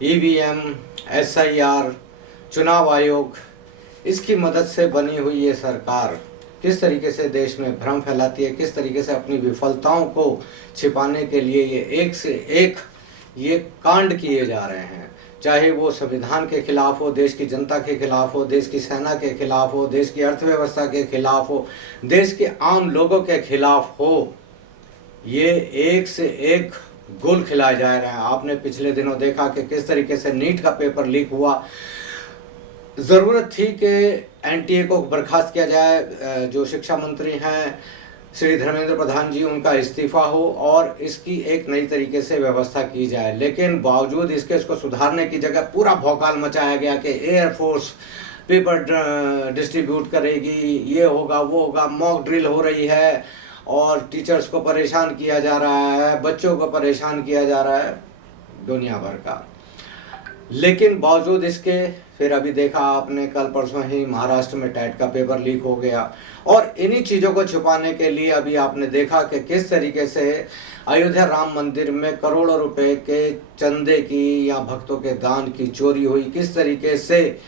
EVM, SIR, चुनाव आयोग, इसकी मदद से बनी हुई ये सरकार किस तरीके से देश में भ्रम फैलाती है, किस तरीके से अपनी विफलताओं को छिपाने के लिए ये एक से एक ये कांड किए जा रहे हैं। चाहे वो संविधान के खिलाफ हो, देश की जनता के खिलाफ हो, देश की सेना के खिलाफ हो, देश की अर्थव्यवस्था के खिलाफ हो, देश के आम लोगों के खिलाफ हो, ये एक से एक गुल खिलाए जा रहे हैं। आपने पिछले दिनों देखा कि किस तरीके से नीट का पेपर लीक हुआ। ज़रूरत थी कि एनटीए को बर्खास्त किया जाए, जो शिक्षा मंत्री हैं श्री धर्मेंद्र प्रधान जी, उनका इस्तीफा हो और इसकी एक नई तरीके से व्यवस्था की जाए, लेकिन बावजूद इसको सुधारने की जगह पूरा भौकाल मचाया गया कि एयरफोर्स पेपर डिस्ट्रीब्यूट करेगी, ये होगा वो होगा, मॉक ड्रिल हो रही है और टीचर्स को परेशान किया जा रहा है, बच्चों को परेशान किया जा रहा है, दुनिया भर का। लेकिन बावजूद इसके फिर अभी देखा आपने कल परसों ही महाराष्ट्र में टेट का पेपर लीक हो गया। और इन्हीं चीज़ों को छुपाने के लिए अभी आपने देखा कि किस तरीके से अयोध्या राम मंदिर में करोड़ों रुपए के चंदे की या भक्तों के दान की चोरी हुई। किस तरीके से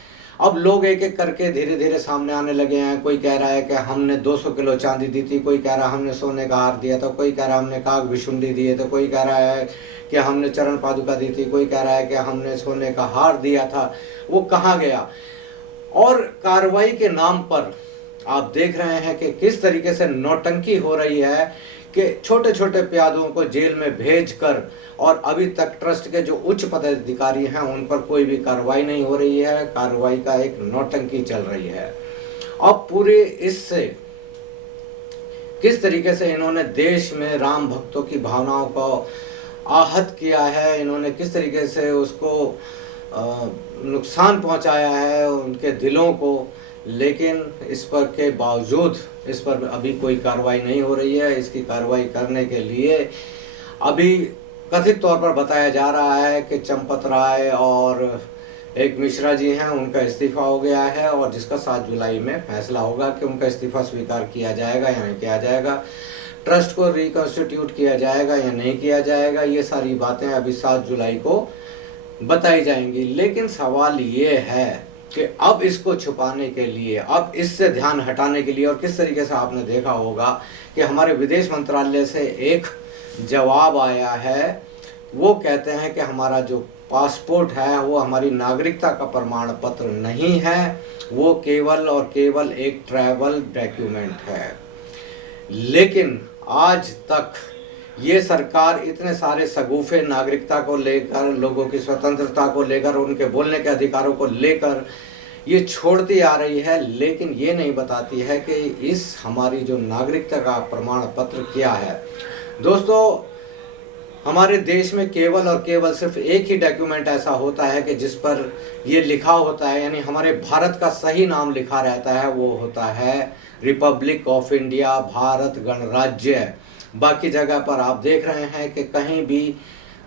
अब लोग एक एक करके धीरे धीरे सामने आने लगे हैं। कोई कह रहा है कि हमने 200 किलो चांदी दी थी, कोई कह रहा है हमने सोने का हार दिया था, कोई कह रहा है हमने काग विशुंडी दिए थे, कोई कह रहा है कि हमने चरण पादुका दी थी, कोई कह रहा है कि हमने सोने का हार दिया था। वो कहाँ गया? और कार्रवाई के नाम पर आप देख रहे हैं कि किस तरीके से नौटंकी हो रही है कि छोटे छोटे प्यादों को जेल में भेजकर, और अभी तक ट्रस्ट के जो उच्च पदाधिकारी हैं उन पर कोई भी कार्रवाई नहीं हो रही है। कार्रवाई का एक नौटंकी चल रही है। अब पूरे इससे किस तरीके से इन्होंने देश में राम भक्तों की भावनाओं को आहत किया है, इन्होंने किस तरीके से उसको नुकसान पहुंचाया है उनके दिलों को, लेकिन इस पर के बावजूद इस पर अभी कोई कार्रवाई नहीं हो रही है। इसकी कार्रवाई करने के लिए अभी कथित तौर पर बताया जा रहा है कि चंपत राय और एक मिश्रा जी हैं, उनका इस्तीफा हो गया है और जिसका 7 जुलाई में फैसला होगा कि उनका इस्तीफा स्वीकार किया जाएगा या नहीं किया जाएगा, ट्रस्ट को रिकॉन्स्टिट्यूट किया जाएगा या नहीं किया जाएगा। ये सारी बातें अभी 7 जुलाई को बताई जाएंगी। लेकिन सवाल ये है कि अब इसको छुपाने के लिए, अब इससे ध्यान हटाने के लिए, और किस तरीके से आपने देखा होगा कि हमारे विदेश मंत्रालय से एक जवाब आया है। वो कहते हैं कि हमारा जो पासपोर्ट है वो हमारी नागरिकता का प्रमाण पत्र नहीं है, वो केवल और केवल एक ट्रैवल डॉक्यूमेंट है। लेकिन आज तक ये सरकार इतने सारे सगुफे नागरिकता को लेकर, लोगों की स्वतंत्रता को लेकर, उनके बोलने के अधिकारों को लेकर ये छोड़ती आ रही है, लेकिन ये नहीं बताती है कि इस हमारी जो नागरिकता का प्रमाण पत्र क्या है। दोस्तों, हमारे देश में केवल और केवल सिर्फ एक ही डॉक्यूमेंट ऐसा होता है कि जिस पर ये लिखा होता है, यानी हमारे भारत का सही नाम लिखा रहता है, वो होता है रिपब्लिक ऑफ इंडिया, भारत गणराज्य। बाकी जगह पर आप देख रहे हैं कि कहीं भी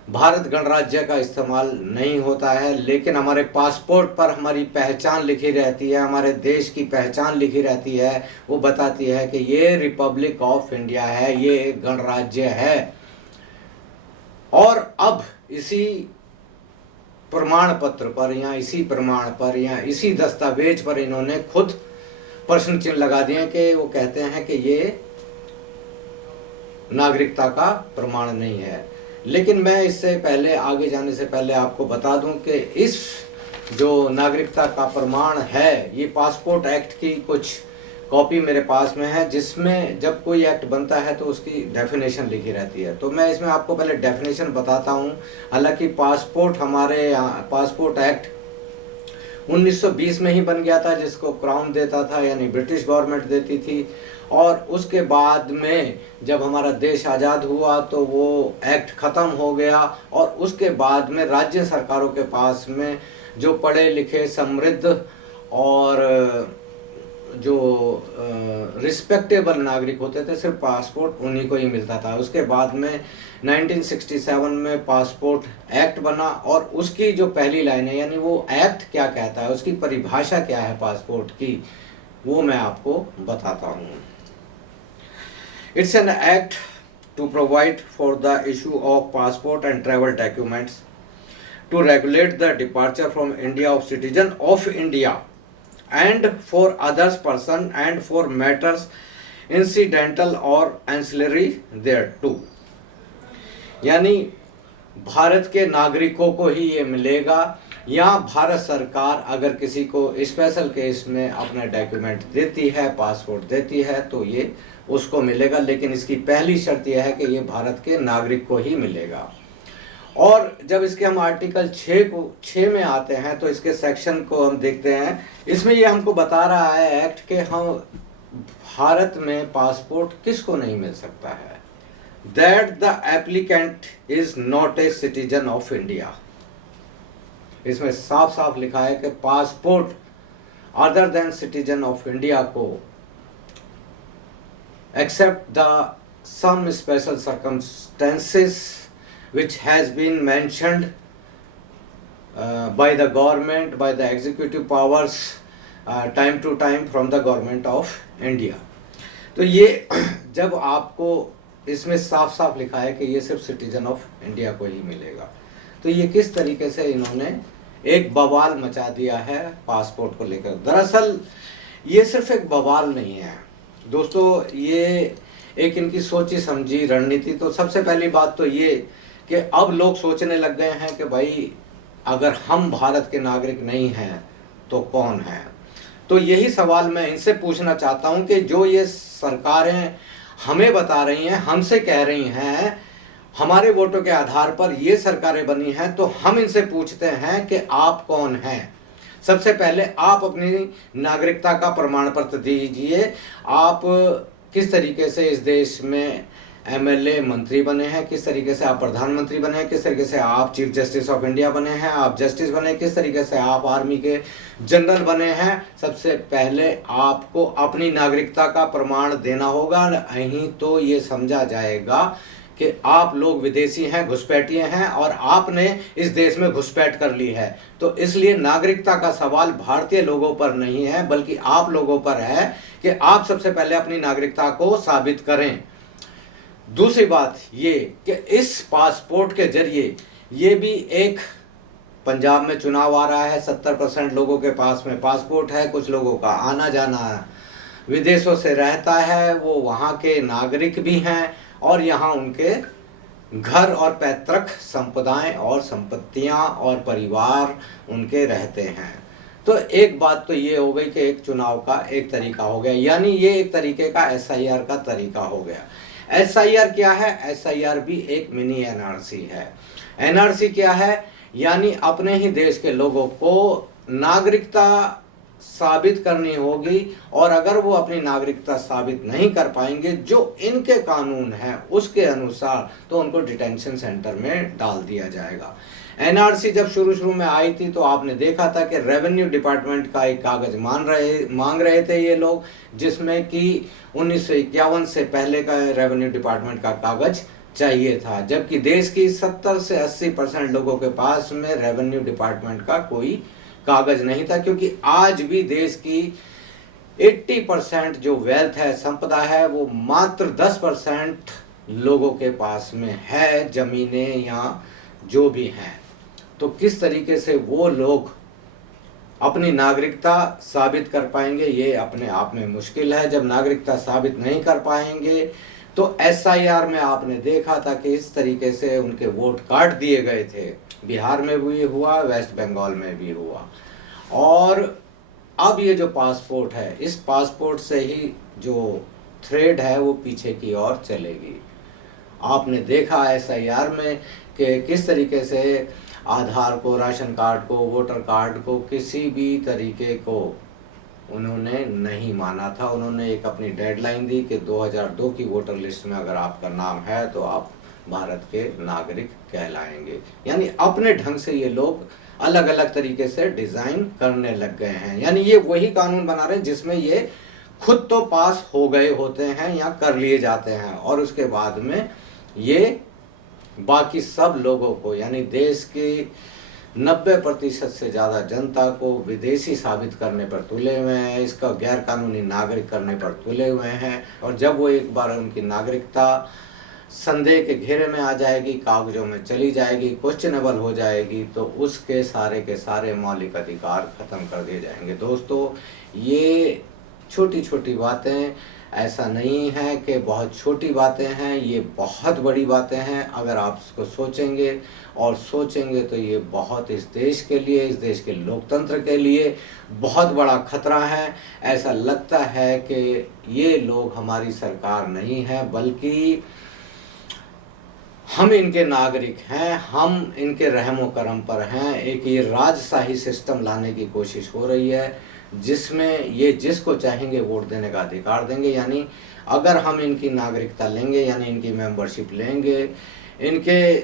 भारत गणराज्य का इस्तेमाल नहीं होता है, लेकिन हमारे पासपोर्ट पर हमारी पहचान लिखी रहती है, हमारे देश की पहचान लिखी रहती है। वो बताती है कि ये रिपब्लिक ऑफ इंडिया है, ये गणराज्य है। और अब इसी प्रमाण पत्र पर या इसी प्रमाण पर या इसी दस्तावेज पर इन्होंने खुद प्रश्न चिन्ह लगा दिए कि वो कहते हैं कि ये नागरिकता का प्रमाण नहीं है। लेकिन मैं इससे पहले, आगे जाने से पहले आपको बता दूं कि इस जो नागरिकता का प्रमाण है, ये पासपोर्ट एक्ट की कुछ कॉपी मेरे पास में है, जिसमें जब कोई एक्ट बनता है तो उसकी डेफिनेशन लिखी रहती है। तो मैं इसमें आपको पहले डेफिनेशन बताता हूँ। हालांकि पासपोर्ट हमारे यहाँ पासपोर्ट एक्ट 1920 में ही बन गया था, जिसको क्राउन देता था, यानी ब्रिटिश गवर्नमेंट देती थी। और उसके बाद में जब हमारा देश आज़ाद हुआ तो वो एक्ट ख़त्म हो गया, और उसके बाद में राज्य सरकारों के पास में जो पढ़े लिखे, समृद्ध और जो रिस्पेक्टेबल नागरिक होते थे, सिर्फ पासपोर्ट उन्हीं को ही मिलता था। उसके बाद में 1967 में पासपोर्ट एक्ट बना, और उसकी जो पहली लाइन है, यानी वो एक्ट क्या कहता है, उसकी परिभाषा क्या है पासपोर्ट की, वो मैं आपको बताता हूँ। It's an act to provide for the issue of passport and travel documents to regulate the departure from India of citizen of India and for others person and for matters incidental or ancillary thereto। यानी भारत के नागरिकों को ही ये मिलेगा, या भारत सरकार अगर किसी को स्पेशल केस में अपना डॉक्यूमेंट देती है, पासपोर्ट देती है, तो ये उसको मिलेगा, लेकिन इसकी पहली शर्त यह है कि ये भारत के नागरिक को ही मिलेगा। और जब इसके हम आर्टिकल 6 में आते हैं तो इसके सेक्शन को हम देखते हैं। इसमें ये हमको बता रहा है एक्ट कि हम भारत में पासपोर्ट किसको नहीं मिल सकता है, that the applicant is not a citizen of India. इसमें साफ साफ लिखा है कि passport other than citizen of India को except the some special circumstances which has been mentioned by the government, by the executive powers time to time from the government of India। तो ये जब आपको इसमें साफ साफ लिखा है कि ये सिर्फ सिटीजन ऑफ इंडिया को ही मिलेगा, तो ये किस तरीके से इन्होंने एक बवाल मचा दिया है पासपोर्ट को लेकर। दरअसल ये सिर्फ एक बवाल नहीं है दोस्तों, ये एक इनकी सोची समझी रणनीति। तो सबसे पहली बात तो ये कि अब लोग सोचने लग गए हैं कि भाई अगर हम भारत के नागरिक नहीं हैं तो कौन है। तो यही सवाल मैं इनसे पूछना चाहता हूं कि जो ये सरकारें हमें बता रही हैं, हमसे कह रही हैं, हमारे वोटों के आधार पर ये सरकारें बनी हैं, तो हम इनसे पूछते हैं कि आप कौन हैं। सबसे पहले आप अपनी नागरिकता का प्रमाण पत्र दीजिए। आप किस तरीके से इस देश में एमएलए मंत्री बने हैं, किस तरीके से आप प्रधानमंत्री बने हैं, किस तरीके से आप चीफ जस्टिस ऑफ इंडिया बने हैं, आप जस्टिस बने, किस तरीके से आप आर्मी के जनरल बने हैं। सबसे पहले आपको अपनी नागरिकता का प्रमाण देना होगा, नहीं तो ये समझा जाएगा कि आप लोग विदेशी हैं, घुसपैठिए हैं और आपने इस देश में घुसपैठ कर ली है। तो इसलिए नागरिकता का सवाल भारतीय लोगों पर नहीं है, बल्कि आप लोगों पर है कि आप सबसे पहले अपनी नागरिकता को साबित करें। दूसरी बात ये कि इस पासपोर्ट के जरिए ये भी एक, पंजाब में चुनाव आ रहा है, 70% लोगों के पास में पासपोर्ट है, कुछ लोगों का आना जाना विदेशों से रहता है, वो वहाँ के नागरिक भी हैं और यहाँ उनके घर और पैतृक संपदाएं और संपत्तियां और परिवार उनके रहते हैं। तो एक बात तो ये हो गई कि एक चुनाव का एक तरीका हो गया, यानी ये एक तरीके का एसआईआर का तरीका हो गया। एसआईआर क्या है? एसआईआर भी एक मिनी एनआरसी है। एनआरसी क्या है? यानी अपने ही देश के लोगों को नागरिकता साबित करनी होगी, और अगर वो अपनी नागरिकता साबित नहीं कर पाएंगे जो इनके कानून है उसके अनुसार, तो उनको डिटेंशन सेंटर में डाल दिया जाएगा। एनआरसी जब शुरू में आई थी तो आपने देखा था कि रेवेन्यू डिपार्टमेंट का एक कागज मांग रहे थे ये लोग, जिसमें कि 1951 से पहले का रेवेन्यू डिपार्टमेंट का कागज चाहिए था, जबकि देश की 70 से 80% लोगों के पास में रेवेन्यू डिपार्टमेंट का कोई कागज नहीं था, क्योंकि आज भी देश की 80% जो वेल्थ है, संपदा है, वो मात्र 10% लोगों के पास में है, जमीनें या जो भी हैं। तो किस तरीके से वो लोग अपनी नागरिकता साबित कर पाएंगे, ये अपने आप में मुश्किल है। जब नागरिकता साबित नहीं कर पाएंगे तो एसआईआर में आपने देखा था कि इस तरीके से उनके वोट काट दिए गए थे। बिहार में भी हुआ, वेस्ट बंगाल में भी हुआ। और अब ये जो पासपोर्ट है, इस पासपोर्ट से ही जो थ्रेड है वो पीछे की ओर चलेगी। आपने देखा एसआईआर में कि किस तरीके से आधार को, राशन कार्ड को, वोटर कार्ड को, किसी भी तरीके को उन्होंने नहीं माना था। उन्होंने एक अपनी डेडलाइन दी कि 2002 की वोटर लिस्ट में अगर आपका नाम है तो आप भारत के नागरिक कहलाएंगे। यानी अपने ढंग से ये लोग अलग अलग तरीके से डिज़ाइन करने लग गए हैं। यानी ये वही कानून बना रहे हैं जिसमें ये खुद तो पास हो गए होते हैं या कर लिए जाते हैं, और उसके बाद में ये बाकी सब लोगों को, यानी देश की 90% से ज़्यादा जनता को विदेशी साबित करने पर तुले हुए हैं, इसका गैर कानूनी नागरिक करने पर तुले हुए हैं। और जब वो एक बार उनकी नागरिकता संदेह के घेरे में आ जाएगी, कागजों में चली जाएगी, क्वेश्चनेबल हो जाएगी, तो उसके सारे मौलिक अधिकार खत्म कर दिए जाएंगे। दोस्तों, ये छोटी छोटी बातें ऐसा नहीं है कि बहुत छोटी बातें हैं, ये बहुत बड़ी बातें हैं। अगर आप इसको सोचेंगे तो ये बहुत इस देश के लिए, इस देश के लोकतंत्र के लिए बहुत बड़ा खतरा है। ऐसा लगता है कि ये लोग हमारी सरकार नहीं है, बल्कि हम इनके नागरिक हैं, हम इनके रहमो करम पर हैं। एक ये राजशाही सिस्टम लाने की कोशिश हो रही है, जिसमें ये जिसको चाहेंगे वोट देने का अधिकार देंगे। यानी अगर हम इनकी नागरिकता लेंगे, यानी इनकी मेंबरशिप लेंगे, इनके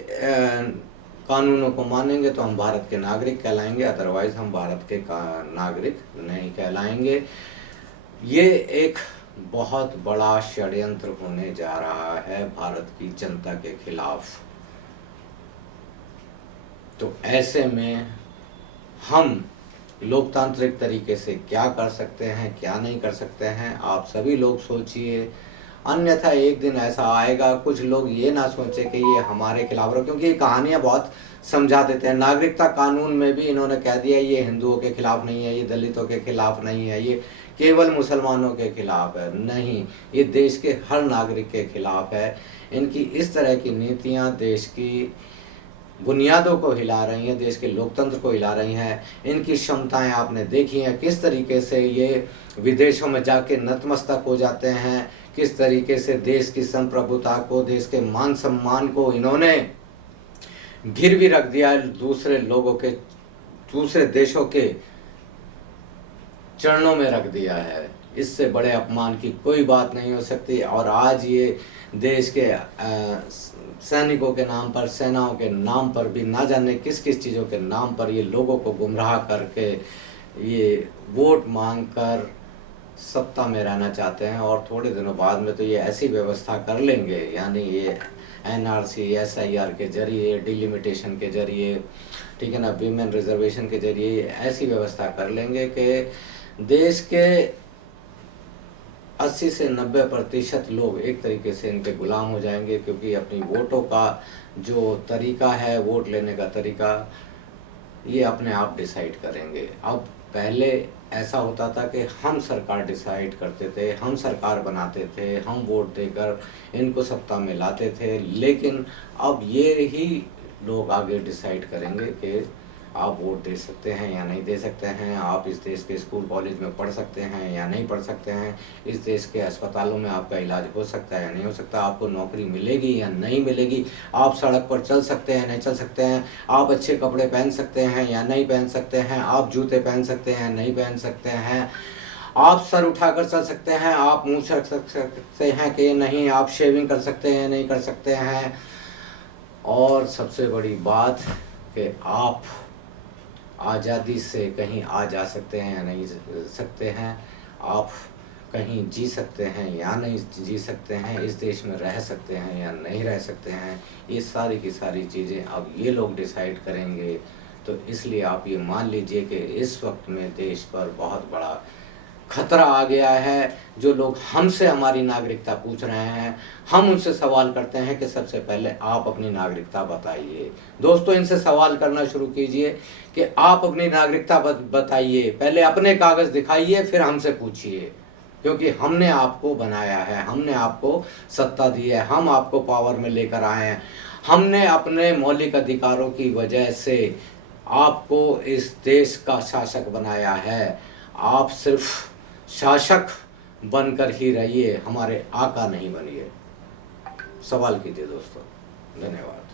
कानूनों को मानेंगे, तो हम भारत के नागरिक कहलाएंगे, अदरवाइज हम भारत के नागरिक नहीं कहलाएंगे। ये एक बहुत बड़ा षड्यंत्र होने जा रहा है भारत की जनता के खिलाफ। तो ऐसे में हम लोकतांत्रिक तरीके से क्या कर सकते हैं, क्या नहीं कर सकते हैं, आप सभी लोग सोचिए। अन्यथा एक दिन ऐसा आएगा, कुछ लोग ये ना सोचे कि ये हमारे खिलाफ हो, क्योंकि ये कहानियाँ बहुत समझा देते हैं। नागरिकता कानून में भी इन्होंने कह दिया ये हिंदुओं के खिलाफ नहीं है, ये दलितों के खिलाफ नहीं है, ये केवल मुसलमानों के खिलाफ है। नहीं, ये देश के हर नागरिक के खिलाफ है। इनकी इस तरह की नीतियाँ देश की बुनियादों को हिला रही हैं, देश के लोकतंत्र को हिला रही हैं। इनकी क्षमताएं आपने देखी हैं, किस तरीके से ये विदेशों में जाके नतमस्तक हो जाते हैं, किस तरीके से देश की संप्रभुता को, देश के मान सम्मान को इन्होंने गिरवी रख दिया, दूसरे देशों के चरणों में रख दिया है। इससे बड़े अपमान की कोई बात नहीं हो सकती। और आज ये देश के सैनिकों के नाम पर, सेनाओं के नाम पर भी, ना जाने किस किस चीज़ों के नाम पर ये लोगों को गुमराह करके ये वोट मांग कर सत्ता में रहना चाहते हैं। और थोड़े दिनों बाद में तो ये ऐसी व्यवस्था कर लेंगे, यानी ये NRC SIR के जरिए, डिलिमिटेशन के जरिए, ठीक है ना, वीमेन रिजर्वेशन के जरिए ऐसी व्यवस्था कर लेंगे कि देश के 80 से 90% लोग एक तरीके से इनके गुलाम हो जाएंगे। क्योंकि अपनी वोटों का जो तरीका है, वोट लेने का तरीका, ये अपने आप डिसाइड करेंगे। अब पहले ऐसा होता था कि हम सरकार डिसाइड करते थे, हम सरकार बनाते थे, हम वोट देकर इनको सत्ता में लाते थे। लेकिन अब ये ही लोग आगे डिसाइड करेंगे कि आप वोट दे सकते हैं या नहीं दे सकते हैं, आप इस देश के स्कूल कॉलेज में पढ़ सकते हैं या नहीं पढ़ सकते हैं, इस देश के अस्पतालों में आपका इलाज हो सकता है या नहीं हो सकता, आपको नौकरी मिलेगी या नहीं मिलेगी, आप सड़क पर चल सकते हैं नहीं चल सकते हैं, आप अच्छे कपड़े पहन सकते हैं या नहीं पहन सकते हैं, आप जूते पहन सकते हैं नहीं पहन सकते हैं, आप सर उठाकर चल सकते हैं, आप मुँह रख सकते हैं कि नहीं, आप शेविंग कर सकते हैं नहीं कर सकते हैं। और सबसे बड़ी बात कि आप आज़ादी से कहीं आ जा सकते हैं या नहीं सकते हैं, आप कहीं जी सकते हैं या नहीं जी सकते हैं, इस देश में रह सकते हैं या नहीं रह सकते हैं, ये सारी की सारी चीज़ें अब ये लोग डिसाइड करेंगे। तो इसलिए आप ये मान लीजिए कि इस वक्त में देश पर बहुत बड़ा खतरा आ गया है। जो लोग हमसे हमारी नागरिकता पूछ रहे हैं, हम उनसे सवाल करते हैं कि सबसे पहले आप अपनी नागरिकता बताइए। दोस्तों, इनसे सवाल करना शुरू कीजिए कि आप अपनी नागरिकता बताइए, पहले अपने कागज़ दिखाइए, फिर हमसे पूछिए। क्योंकि हमने आपको बनाया है, हमने आपको सत्ता दी है, हम आपको पावर में लेकर आए हैं, हमने अपने मौलिक अधिकारों की वजह से आपको इस देश का शासक बनाया है। आप सिर्फ शासक बनकर ही रहिए, हमारे आका नहीं बनिए। सवाल कीजिए दोस्तों। धन्यवाद।